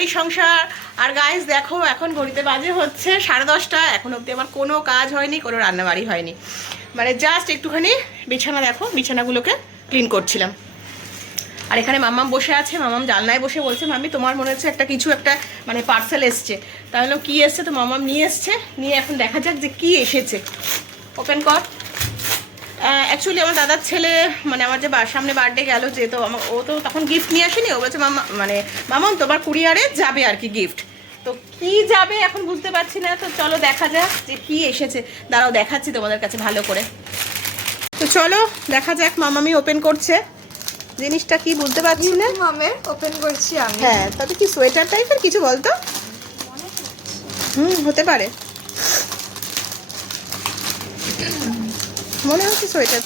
বাঙালি সংসার। আর গাইস দেখো, এখন ঘড়িতে বাজে হচ্ছে 10:30, এখন অবধি আমার কোনো কাজ হয়নি, কোনো রান্নাবাড়ি হয়নি, মানে জাস্ট একটুখানি বিছানা, দেখো বিছানাগুলোকে ক্লিন করছিলাম। আর এখানে মাম্মাম বসে আছে, মাম্মাম জানলায় বসে বলছে, মাম্মি তোমার মনে হচ্ছে কিছু একটা মানে পার্সেল এসছে। তাহলে কি এসছে? তো মাম্মাম নিয়ে এসছে, নিয়ে এখন দেখা যাক যে কি এসেছে। ওপেন কর। অ্যাকচুয়ালি আমার দাদার ছেলে, মানে আমার যে সামনে বার্থডে গেল, যে তো ও তো তখন গিফট নিয়ে আসেনি। ও বলছে মামাম তোমার কুরিয়ারে যাবে আর কি গিফট। তো কি যাবে এখন বুঝতে পারছি না। তো চলো দেখা যাক যে কি এসেছে। দাঁড়াও দেখাচ্ছি তোমাদের কাছে ভালো করে। তো চলো দেখা যাক। মামামি ওপেন করছে, জিনিসটা কি বুঝতে পারছি না। মামের ওপেন করছি আমি। হ্যাঁ, তাতে কি সোয়েটার টাইপের কিছু বলতো? হতে পারে, মনে হচ্ছে সোয়েটার,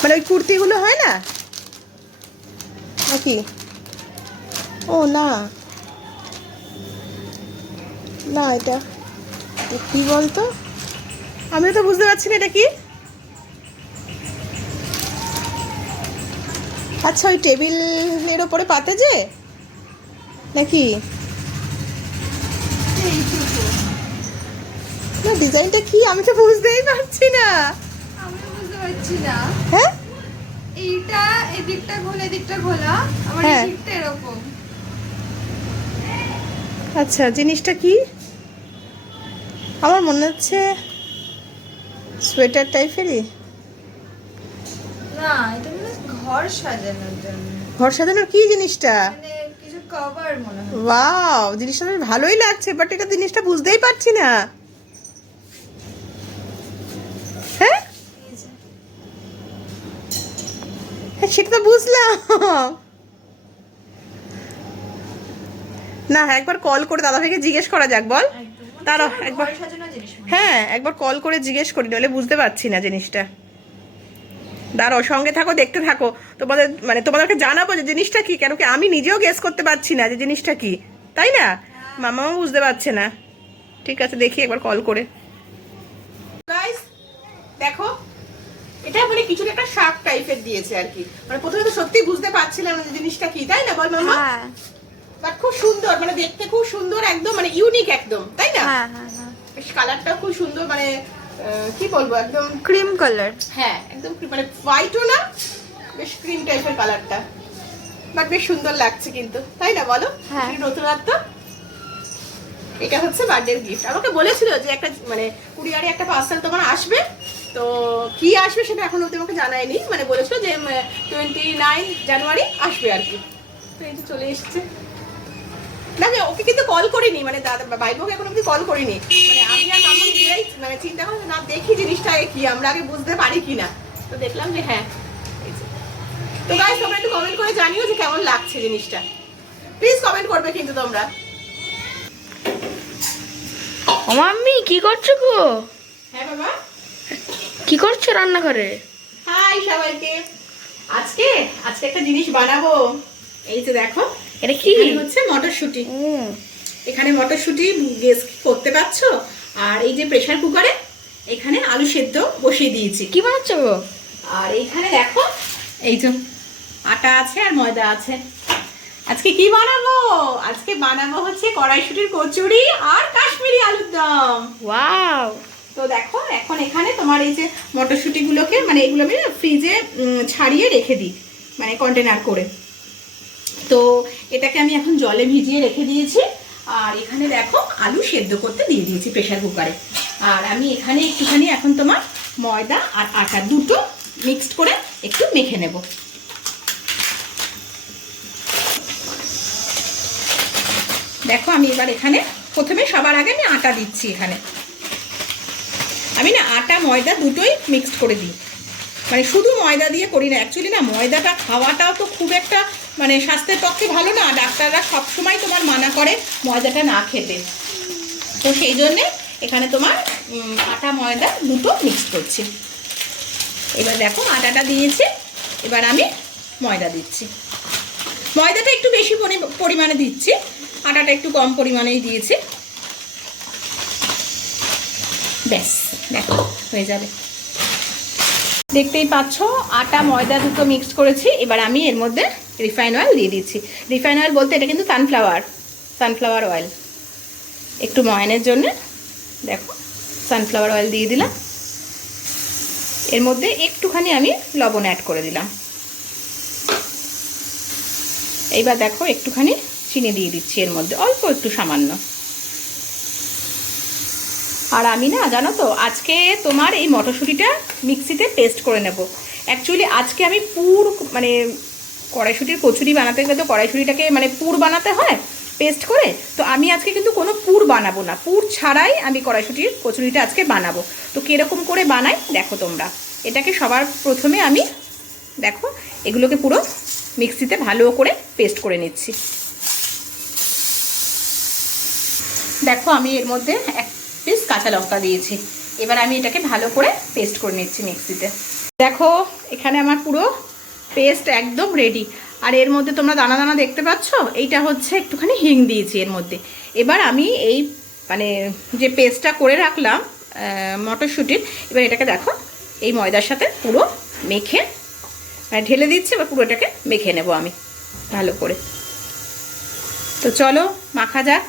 মানে ওই কুর্তিগুলো হয় না নাকি? ও না না, এটা কি বলতো, আমিও তো বুঝতে পারছি না এটা কি। আচ্ছা, ওই টেবিলের ওপরে পাতে যে নাকি? না, ডিজাইনটা কি আমি তো বুঝতেই পারছি না। আমি বুঝতে পারছি না। হ্যাঁ, এইটা এদিকটা খোলা, এদিকটা খোলা, আবার হ্যাঁ। এদিকটা এরকম। আচ্ছা, জিনিসটা কি? আমার মনে হচ্ছে সোয়েটার টাইপেরই। না, এটা মনে হয় ঘর সাজানোর জন্য। ঘর সাজানোর কি জিনিসটা? মানে কিছু কভার মনে হয়। ওয়াও, জিনিসটা বেশ ভালোই লাগছে, বাট এটা জিনিসটা বুঝতেই পারছি না। হ্যাঁ, এই যে। হ্যাঁ, সেটা তো বুঝলাম। না, একবার কল করে দাদা ভাইকে জিজ্ঞেস করা যাক, বল। একদম। তারা ঘর একবার, সাজানোর জিনিস মনে হয়। হ্যাঁ একবার কল করে জিজ্ঞেস করি, নাহলে বুঝতে পারছি না জিনিসটা। দাঁড়াও, সঙ্গে থাকো, দেখতে থাকো। তোমাদেরকে জানাবো যে জিনিসটা কি, কেন কি আমি নিজেও গেস করতে পারছি না যে জিনিসটা কি, তাই না? মামাও বুঝতে পারছে না। ঠিক আছে, দেখি একবার কল করে। গাইস দেখো, এটা মানে কিছু একটা শার্প টাইপের দিয়েছে আর কি। মানে প্রথমে তো সত্যি বুঝতে পারছিলাম না যে জিনিসটা কি, তাই না বল মামা? হ্যাঁ বাট খুব সুন্দর, মানে দেখতে খুব সুন্দর, একদম মানে ইউনিক একদম, তাই না? হ্যাঁ হ্যাঁ হ্যাঁ। বেশ কালারটা খুব সুন্দর, মানে কি বলবো, একদম ক্রিম কালার। হ্যাঁ একদম মানে হোয়াইটও না, বেশ ক্রিম টাইপের কালারটা, বাট বেশ সুন্দর লাগছে কিন্তু, তাই না বলো? হ্যাঁ। নতুনত্ব। এটা হচ্ছে বার্থডে গিফট। আমাকে বলেছিল যে একটা মানে কুরিয়ারে একটা পার্সেল তোমার আসবে, তো কি আসবে সেটা এখন অবধি আমাকে জানায়নি। মানে বলেছিল যে 29 জানুয়ারি আসবে আর কি। তো এই তো চলে এসেছে। না, আমি ওকে কিন্তু কল করিনি, মানে দাদা ভাইবোকে এখন অবধি কল করিনি। মানে আমি আর মামু নিজেরাই মানে চিন্তা করলাম না, দেখি জিনিসটা কি আমরা আগে বুঝতে পারি কিনা। তো দেখলাম যে হ্যাঁ। তো গাইস, তোমরা একটু কমেন্ট করে জানিও যে কেমন লাগছে জিনিসটা। প্লিজ কমেন্ট করবে কিন্তু তোমরা। ও মাম্মি কি করছো গো? হ্যাঁ বাবা, কি করছো রান্নাঘরে? হাই সবাইকে। আজকে আজকে একটা জিনিস বানাবো। এই যে দেখো, এটা কি? এখানে হচ্ছে মটরশুঁটি। এখানে মটরশুঁটি গেস করতে পারছো। আর এই যে প্রেসার কুকারে এখানে আলু সেদ্ধ বসিয়ে দিয়েছি। কি বানাচ্ছো গো? আর এইখানে দেখো, এই যে আটা আছে আর ময়দা আছে। আজকে কি বানাবো? আজকে বানাবো হচ্ছে কড়াইশুঁটির কচুরি আর কাশ্মীরি আলুর দম। ওয়াও। তো দেখো, এখন এখানে তোমার এই যে মটরশুঁটিগুলোকে, মানে এগুলো আমি ফ্রিজে ছাড়িয়ে রেখে দিই, মানে কন্টেনার করে। তো এটাকে আমি এখন জলে ভিজিয়ে রেখে দিয়েছি। আর এখানে দেখো আলু সেদ্ধ করতে দিয়ে দিয়েছি প্রেসার কুকারে। আর আমি এখানে একটুখানি এখন তোমার ময়দা আর আটা দুটো মিক্সড করে একটু মেখে নেব। দেখো, আমি এবার এখানে প্রথমে সবার আগে আমি আটা দিচ্ছি। এখানে আমি না আটা ময়দা দুটোই মিক্সড করে দিই, মানে শুধু ময়দা দিয়ে করি না। অ্যাকচুয়ালি না, ময়দাটা খাওয়াটাও তো খুব একটা মানে স্বাস্থ্যের পক্ষে ভালো না। ডাক্তাররা সবসময় তোমার মানা করে ময়দাটা না খেতে। তো সেই জন্যে এখানে তোমার আটা ময়দা দুটো মিক্স করছি। এবার দেখো আটাটা দিয়েছি, এবার আমি ময়দা দিচ্ছি। ময়দাটা একটু বেশি পরিমাণে দিচ্ছি, আটাটা একটু কম পরিমাণেই দিয়েছি। ব্যাস দেখো হয়ে যাবে। দেখতেই পাচ্ছ আটা ময়দা দুটো মিক্সড করেছি। এবার আমি এর মধ্যে রিফাইন অয়েল দিয়ে দিচ্ছি। রিফাইন অয়েল বলতে এটা কিন্তু সানফ্লাওয়ার অয়েল। একটু ময়ানের জন্য দেখো সানফ্লাওয়ার অয়েল দিয়ে দিলাম। এর মধ্যে একটুখানি আমি লবণ অ্যাড করে দিলাম। এইবার দেখো একটুখানি চিনি দিয়ে দিচ্ছি এর মধ্যে, অল্প একটু সামান্য। আর আমি না জানো তো আজকে তোমার এই মটরশুঁটিটা মিক্সিতে পেস্ট করে নেব। অ্যাকচুয়ালি আজকে আমি পুর মানে কড়াইশুঁটির কচুরি বানাতে গেলে তো কড়াইশুঁটিটাকে মানে পুর বানাতে হয় পেস্ট করে, তো আমি আজকে কিন্তু কোনো পুর বানাবো না, পুর ছাড়াই আমি কড়াইশুঁটির কচুরিটা আজকে বানাবো। তো কীরকম করে বানাই দেখো তোমরা। এটাকে সবার প্রথমে আমি দেখো এগুলোকে পুরো মিক্সিতে ভালো করে পেস্ট করে নিচ্ছি। দেখো আমি এর মধ্যে এক পিস কাঁচা লঙ্কা দিয়েছি। এবার আমি এটাকে ভালো করে পেস্ট করে নিচ্ছি মিক্সিতে। দেখো এখানে আমার পুরো পেস্ট একদম রেডি। আর এর মধ্যে তোমরা দানা দানা দেখতে পাচ্ছ, এইটা হচ্ছে একটুখানি হিং দিয়েছি এর মধ্যে। এবার আমি এই মানে যে পেস্টটা করে রাখলাম মটরশুঁটির, এবার এটাকে দেখো এই ময়দার সাথে পুরো মেখে মানে ঢেলে দিচ্ছি। এবার পুরো এটাকে মেখে নেব আমি ভালো করে। তো চলো মাখা যাক।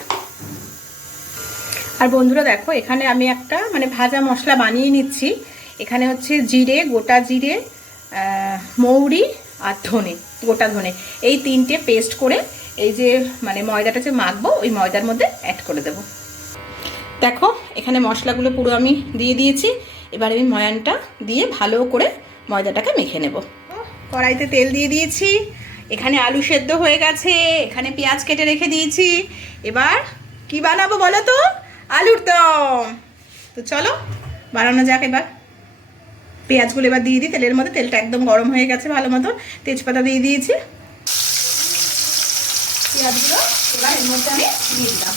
আর বন্ধুরা দেখো এখানে আমি একটা মানে ভাজা মশলা বানিয়ে নিচ্ছি। এখানে হচ্ছে জিরে, গোটা জিরে, মৌরি আর ধনে, গোটা ধনে, এই তিনটে পেস্ট করে এই যে মানে ময়দাটা যে মাখবো ওই ময়দার মধ্যে অ্যাড করে দেব। দেখো এখানে মশলাগুলো পুরো আমি দিয়ে দিয়েছি। এবার আমি ময়ানটা দিয়ে ভালো করে ময়দাটাকে মেখে নেব। কড়াইতে তেল দিয়ে দিয়েছি। এখানে আলু সেদ্ধ হয়ে গেছে, এখানে পেঁয়াজ কেটে রেখে দিয়েছি। এবার কি বানাবো বলো তো? আলুর দম। তো চলো বানানো যাক। এবার পেঁয়াজগুলো এবার দিয়ে দিই তেলের মধ্যে। তেলটা একদম গরম হয়ে গেছে ভালো মতো। তেজপাতা দিয়ে দিয়েছি। পেঁয়াজগুলো এবার এর মধ্যে আমি দিয়ে দিলাম।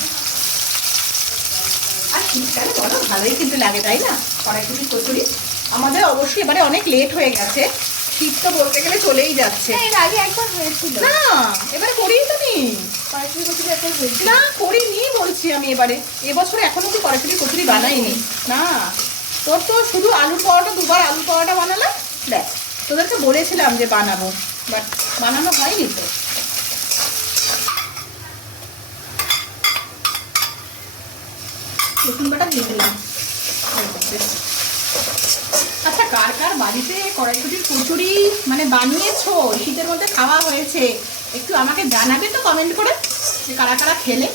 আর শীতকালে বলো ভালোই কিন্তু লাগে তাই না কড়াইশুঁটির কচুরি। আমাদের অবশ্যই এবারে অনেক লেট হয়ে গেছে, শীত তো বলতে গেলে চলেই যাচ্ছে। এর আগে একবার হয়েছিল না, এবারে করিই তো নি। কড়াইশুঁটি কচুরি একবার হয়েছিল না করিনি বলছি আমি। এবারে এবছর এখনো কি কড়াইশুঁটির কচুরি বানাইনি। না, তোর তো শুধু আলুর পরোটা, দুবার আলুর পরোটা বানালাম। দেখ তোদেরকে বলেছিলাম যে বানাবো, বাট বানানো হয়নি তো। রসুন বাটা দিয়ে দিলাম। আচ্ছা কার কার বাড়িতে কড়াইশুঁটির কচুরি মানে বানিয়েছো, শীতের মধ্যে খাওয়া হয়েছে, একটু আমাকে জানাবে তো কমেন্ট করে যে কারা কারা খেলে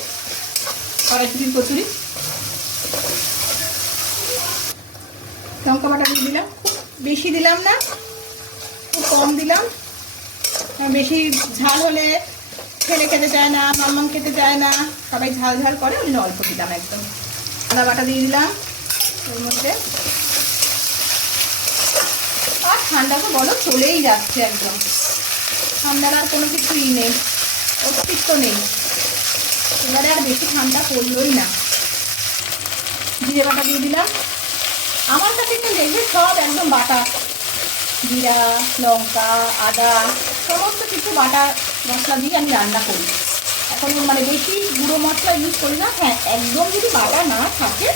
কড়াইশুঁটির কচুরি। লঙ্কা বাটা দিয়ে দিলাম, বেশি দিলাম না, খুব কম দিলাম। বেশি ঝাল হলে ছেলে খেতে চায় না, মাম্মাম খেতে চায় না, সবাই ঝাল ঝাল করে, ওই জন্য অল্প দিলাম একদম। আদা বাটা দিয়ে দিলাম ওর মধ্যে। আর ঠান্ডা তো বলো চলেই যাচ্ছে একদম, ঠান্ডার আর কোনো কিছুই নেই, অস্তিত্ব নেই। এবারে আর বেশি ঠান্ডা পড়লোই না। জিরে বাটা দিয়ে দিলাম। আমার কাছে একটু দেখবে সব একদম বাটা, জিরা, লঙ্কা, আদা সমস্ত কিছু বাটা মশলা দিয়ে আমি রান্না করি। এখন মানে বেশি গুঁড়ো মশলা ইউজ করি না। হ্যাঁ একদম যদি বাটা না থাকে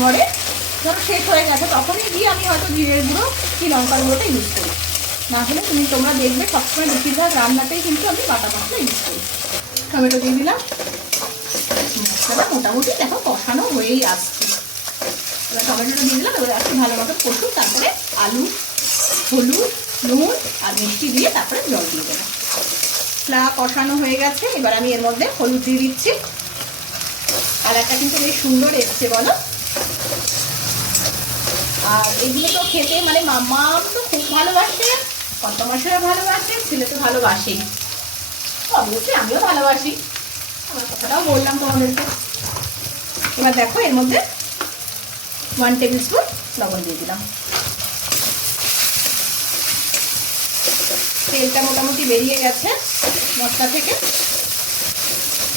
ঘরে, ধরো শেষ হয়ে গেছে, তখনই গিয়ে আমি হয়তো জিরের গুঁড়ো কি লঙ্কার গুঁড়োটা ইউজ করি। না হলে তোমরা দেখবে সবসময় বেশিরভাগ রান্নাতেই কিন্তু আমি বাটা মশলা ইউজ করি। টমেটো দিয়ে দিলাম। মশলাটা মোটামুটি দেখো কষানো হয়েই আসছে। এবার টমেটোটা দিয়ে দিলাম। এবার একটু ভালো মতো কষুন, তারপরে আলু, হলুদ, নুন আর মিষ্টি দিয়ে তারপরে জল দিয়ে দেবো। মশলা কষানো হয়ে গেছে। এবার আমি এর মধ্যে হলুদ দিয়ে দিচ্ছি। কালারটা কিন্তু বেশ সুন্দর এসছে বলো। আর এগুলো তো খেতে মানে মাম্মা তো খুব ভালোবাসে, কত মাসেরা ভালোবাসে, ছেলে তো ভালোবাসেই, অবশ্যই আমিও ভালোবাসি, আমার কথাটাও বললাম তোমাদেরকে। এবার দেখো এর মধ্যে 1 টেবিল স্পুন লবণ দিয়ে দিলাম। তেলটা মোটামুটি বেরিয়ে গেছে মশলা থেকে,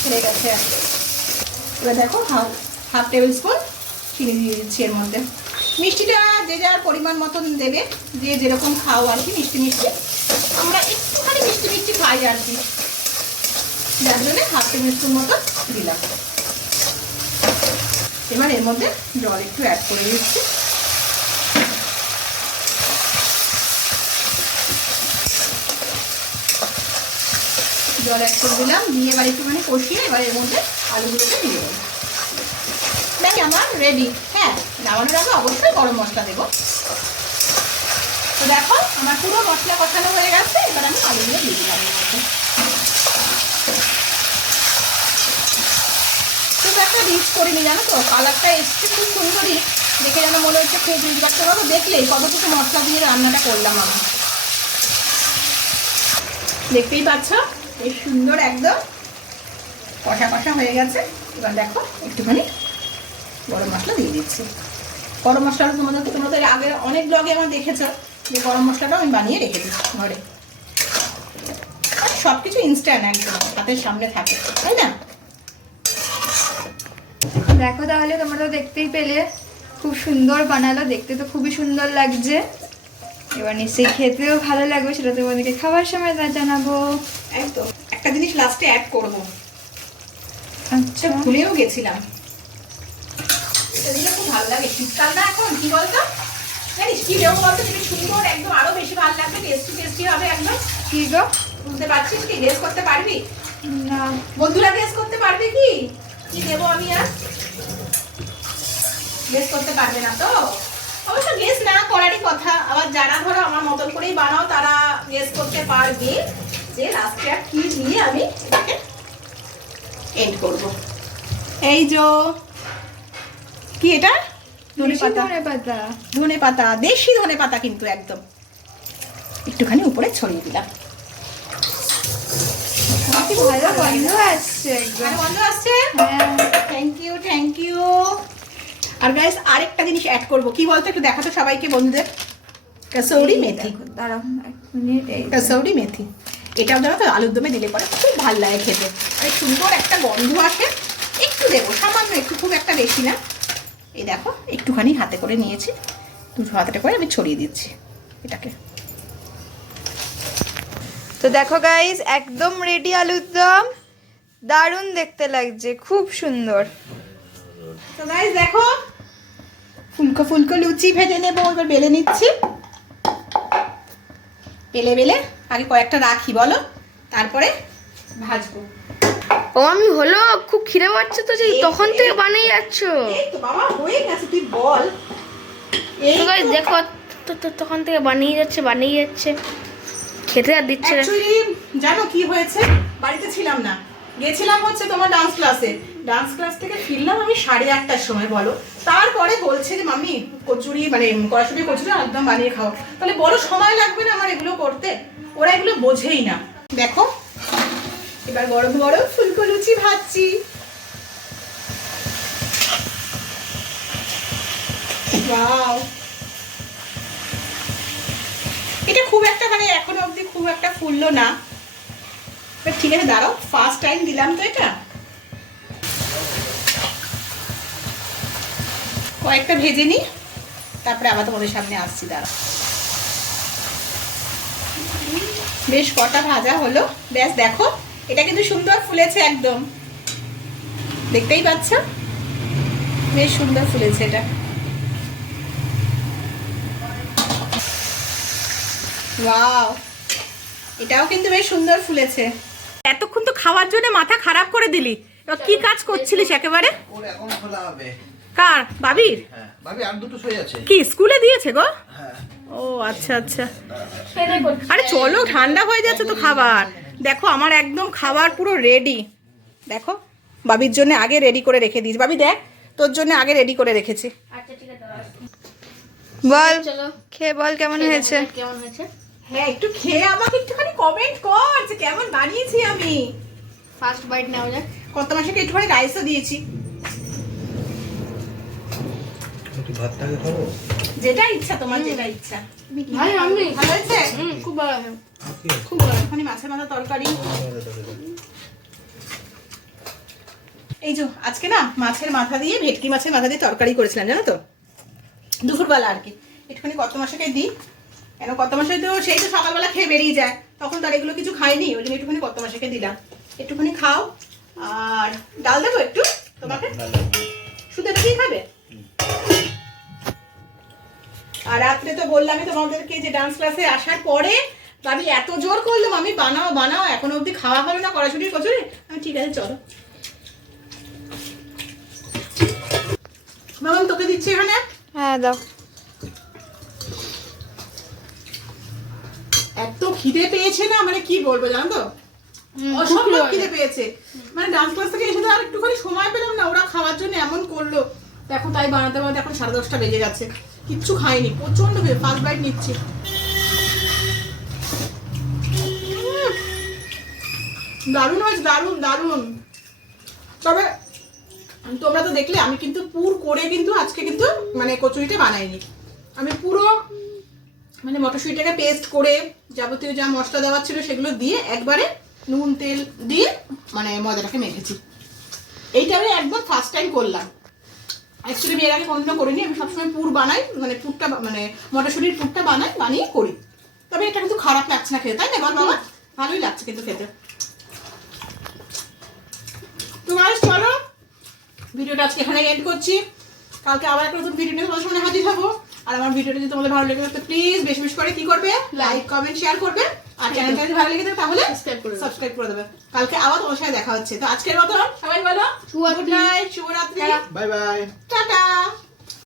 ছেড়ে গেছে। এবার দেখো হাফ টেবিল স্পুন চিনি দিয়ে দিচ্ছি এর মধ্যে। মিষ্টিটা যে যার পরিমাণ মতন দেবে, যে যেরকম খাও আর কি, মিষ্টি মিষ্টি। আমরা একটুখানি মিষ্টি মিষ্টি খাই আর কি, যার জন্য হাফ টেবিল স্পুন মতো দিলাম। এবার এর মধ্যে জল একটু অ্যাড করে দিচ্ছি। জল অ্যাড করে দিলাম, দিয়ে এবার একটুখানি কষিয়ে এবার এর মধ্যে আলুগুলোকে দিয়ে দেবো। দেখ আমার রেডি। হ্যাঁ, নামানোর আগে অবশ্যই গরম মশলা দেবো। তো দেখো আমার পুরো মশলা কষানো হয়ে গেছে, এবার আমি আলুগুলো দিয়ে দিলাম এর মধ্যে। খুব একটা রিচ করিনি জানো তো, কালারটা এসছে খুব সুন্দরই, দেখে যেন মনে হচ্ছে খেয়ে বুঝতে পারতে পারবো দেখলেই কতটুকু মশলা দিয়ে রান্নাটা করলাম আমি। দেখতেই পাচ্ছ এই সুন্দর একদম কষা কষা হয়ে গেছে। এবার দেখো একটুখানি গরম মশলা দিয়ে দিচ্ছি। গরম মশলাটা তোমরা তো আগে অনেক ব্লগে আমার দেখেছো যে গরম মশলাটাও আমি বানিয়ে রেখে দিই ঘরে। আর সব কিছু ইনস্ট্যান্ট একদম হাতের সামনে থাকে, তাই না? দেখো তাহলে তোমরা তো দেখতেই পেলে খুব সুন্দর বানালো, দেখতে তো খুবই সুন্দর লাগছে। এবার নিশ্চয়ই খেতেও ভালো লাগবে, সেটা তোমাদেরকে খাবার সময় তা জানাবো। একদম। একটা জিনিস লাস্টে অ্যাড করবো, আচ্ছা, ভুলেও গেছিলাম। এটা দিলে খুব ভালো লাগে, শীতকাল না এখন, কি বলতো জানিস কি দেবো বলতো তুমি সুন্দর একদম আরো বেশি ভালো লাগবে, টেস্টি টেস্টি হবে একদম। কি গো? বুঝতে পারছিস কি? গেস করতে পারবি? না, বন্ধুরা গেস করতে পারবে কি কি দেবো আমি? আর গেস করতে পারবে না তো? অবশ্য গেস না করারই কথা, আবার যারা ধরো আমার মতন করেই বানাও তারা গেস করতে পারবে যে লাস্টে আর কি দিয়ে আমি এটাকে এন্ড করব। এই যে কি এটা? ধনে পাতা। ধনে পাতা। ধনে পাতা, দেশি ধনে পাতা কিন্তু একদম একটুখানি উপরে ছড়িয়ে দিলাম। ভালো গন্ধ আসছে একদম। আর গন্ধ আসছে? হ্যাঁ। Thank you, thank you. আর গাইস আরেকটা জিনিস অ্যাড করব, কি বলতো একটু দেখাতো সবাইকে বন্ধুদের। কসৌরি মেথি। দাঁড়াও এক মিনিট। এই কসৌরি মেথি, এটাও জানো তো আলুর দমে দিলে পরে খুব ভালো লাগে খেতে, অনেক সুন্দর একটা গন্ধ আসে। একটু দেবো, সামান্য একটু, খুব একটা বেশি না। এই দেখো একটুখানি হাতে করে নিয়েছি, দুটো হাতে করে আমি ছড়িয়ে দিচ্ছি এটাকে। তো দেখো গাইস একদম রেডি আলুর দম, দারুণ দেখতে লাগছে, খুব সুন্দর। তো গাইস দেখো ফুলকো ফুলকো লুচি ভেজে নেবো, এবার বেলে নিচ্ছি। বেলে বেলে আগে কয়েকটা রাখি বলো, তারপরে ভাজবো। ও আমি হলো, খুব খিদে পাচ্ছে তো, সেই তখন থেকে বানিয়ে যাচ্ছ। এই তো বাবা হয়ে গেছে, তুই বল। এই তো গাইস দেখো তখন থেকে বানিয়ে যাচ্ছে খেতে আর দিচ্ছে না। অ্যাকচুয়ালি জানো কি হয়েছে, বাড়িতে ছিলাম না, গেছিলাম হচ্ছে তোমার ডান্স ক্লাসে। ডান্স ক্লাস থেকে ফিরলাম আমি 8:30টার সময় বলো। তারপরে বলছে যে মাম্মি কচুরি মানে কড়াইশুঁটি কচুরি একদম বানিয়ে খাও। তাহলে বড় সময় লাগবে না আমার এগুলো করতে? ওরা এগুলো বোঝেই না। দেখো এবার গরম গরম ফুলকো লুচি ভাজছি। ওয়াও, এটা খুব একটা মানে এখনো অবধি খুব একটা ফুললো না, ঠিক আছে দাঁড়াও, ফার্স্ট টাইম দিলাম তো এটা। কয়েকটা ভেজে নিই, তারপরে আবার তোমাদের সামনে আসছি, দাঁড়াও। বেশ কটা ভাজা হলো, ব্যাস দেখো এটা কিন্তু সুন্দর ফুলেছে একদম, দেখতেই পাচ্ছ বেশ সুন্দর ফুলেছে এটা। ওয়াও, এটাও কিন্তু বেশ সুন্দর ফুলেছে। এতক্ষণ তো খাওয়ার জন্য মাথা খারাপ করে দিলি, কি কাজ করছিলিস একেবারে? ওর এখন খোলা হবে। কার? বাবির? হ্যাঁ, ভাবি আর দুটো সই আছে। কি স্কুলে দিয়েছে গো? হ্যাঁ। ও আচ্ছা আচ্ছা। আরে চলো, ঠান্ডা হয়ে যাচ্ছে তো খাবার। দেখো আমার একদম খাবার পুরো রেডি। দেখো বাবির জন্য আগে রেডি করে রেখে দিয়েছি। বাবি দেখ তোর জন্য আগে রেডি করে রেখেছি। আচ্ছা ঠিক আছে, বল, চলো খেয়ে বল কেমন হয়েছে। কেমন হয়েছে? হ্যাঁ একটু খেয়ে আমাকে একটুখানি কমেন্ট কর যে কেমন বানিয়েছি আমি। ফার্স্ট বাইট নাও যাক। কত মাসে একটুখানি রাইসও দিয়েছি, একটু ভাতটাকে খাবো। যেটা ইচ্ছা তোমার, যেটা ইচ্ছা। ভাই আমি ভালো হয়েছে? খুব ভালো হয়েছে। খুব ভালো। ওখানে মাছের মাথা তরকারি। এই যে আজকে না মাছের মাথা দিয়ে, ভেটকি মাছের মাথা দিয়ে তরকারি করেছিলাম জানো তো, দুপুরবেলা আর কি। একটুখানি কত মাসেকে দিই, কেন কত মাসে তো সেই তো সকালবেলা খেয়ে বেরিয়ে যায়, তখন তার এগুলো কিছু খাইনি, ওই জন্য একটুখানি কত মাসেকে দিলাম। একটুখানি খাও। আর ডাল দেবো একটু তোমাকে? শুধু এটা দিয়ে খাবে? আর রাত্রে তো বললামই তোমাদেরকে যে ডান্স ক্লাসে আসার পরে দাদি এত জোর করলাম আমি বানাও বানাও, এখনো অবধি খাওয়া হলো না কড়াইশুটির কচুরি। আমি ঠিক আছে চলো বাবা, আমি তোকে দিচ্ছি এখানে। হ্যাঁ দাও। এত খিদে পেয়েছে না, মানে কি বলবো জানো তো, অসম্ভব খিদে পেয়েছে। মানে ডান্স ক্লাস থেকে এসে তো আর একটুখানি সময় পেলাম না, ওরা খাওয়ার জন্য এমন করলো। দেখো তাই বানাতে বানাতে এখন 10:30 বেজে গেছে, কিচ্ছু খাইনি, প্রচন্ড ফার্স্ট বাইট নিচ্ছি। দারুণ হয়েছে, দারুণ দারুণ। তবে তোমরা তো দেখলে আমি কিন্তু পুর করে কিন্তু আজকে কিন্তু মানে কচুরিটা বানাইনি। আমি পুরো মানে মটরশুঁটিটাকে পেস্ট করে যাবতীয় যা মশলা দেওয়ার ছিল সেগুলো দিয়ে একবারে নুন তেল দিয়ে মানে ময়দাটাকে মেখেছি। এইটা আমি একদম ফার্স্ট টাইম করলাম। অ্যাকচুয়ালি আমি এর আগে কোনোদিনও করিনি। আমি সবসময় পুর বানাই, মানে পুরটা মানে মটরশুঁটির পুরটা বানিয়ে করি। তবে এটা কিন্তু খারাপ লাগছে না খেতে, তাই না বল বাবা? ভালোই লাগছে কিন্তু খেতে। তো গাইস চলো ভিডিওটা আজকে এখানে এন্ড করছি। কালকে আবার একটা নতুন ভিডিও নিয়ে তোমাদের সামনে হাজির হবো। আর আমার ভিডিওটা যদি তোমাদের ভালো লেগে থাকে প্লিজ বেশি বেশি করে কি করবে, লাইক কমেন্ট শেয়ার করবে। আর চ্যানেলটা যদি ভালো লেগে থাকে তাহলে সাবস্ক্রাইব করে দেবে। কালকে আবার তোমার সাথে দেখা হচ্ছে। তো আজকের মতো সবাই বলো গুড নাইট, শুভরাত্রি, বাই বাই। টাটা।